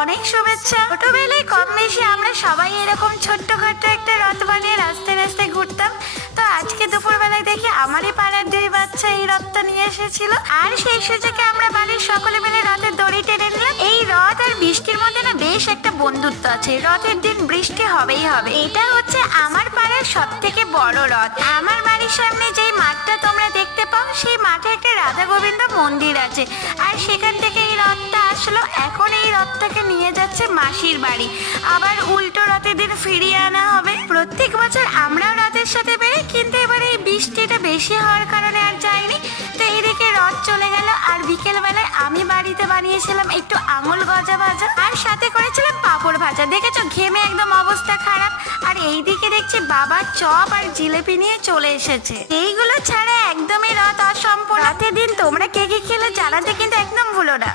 অনেক শুভেচ্ছা। ছোটবেলায় কম বেশি আমরা সবাই এরকম ছোট্টখাট্ট একটা রথ বানিয়ে রাস্তায় রাস্তায় ঘুরতাম। তো আজকে দুপুরবেলায় দেখি আমারই পাড়ার দুই বাচ্চা এই রথটা নিয়ে এসেছিল, আর সেই সুযোগে আমরা বাড়ির সকলে মিলে রথের দড়ি টেনে নিলাম। এই রথ আর বৃষ্টির মধ্যে না বেশ একটা বন্ধুত্ব আছে। রথের দিন বৃষ্টি হবেই হবে। এটা হচ্ছে আমার পাড়ার সব থেকে বড় রথ। আমার বাড়ির সামনে যেই মাঠটা তোমরা দেখতে পাও, সেই মাঠে একটা রাধা গোবিন্দ মন্দির আছে, আর সেখান থেকে এই রথটা আসলো। এখন এই রথটাকে নিয়ে যাচ্ছে মাসির বাড়ি, আবার উল্টো রথের দিন ফিরিয়ে আনা হবে। প্রত্যেক বছর আমরাও রথের সাথে বেরোই, কিন্তু এবারে এই বৃষ্টিটা বেশি হওয়ার কারণে আর যাইনি। তো এইদিকে রথ চলে গেল, আর বিকেল বেলায় আমি বাড়িতে বানিয়েছিলাম একটু আঙুল গজা ভাজা, আর সাথে করেছিলাম পাঁপড় ভাজা। দেখেছো, ঘেমে একদম অবস্থা খারাপ। আর এইদিকে দেখছি বাবা চপ আর জিলেপি নিয়ে চলে এসেছে। এইগুলো ছাড়া একদমই রথ অসম্পূর্ণ। রথের দিন তোমরা কে কে খেলে জানাতে কিন্তু একদম ভুলো না।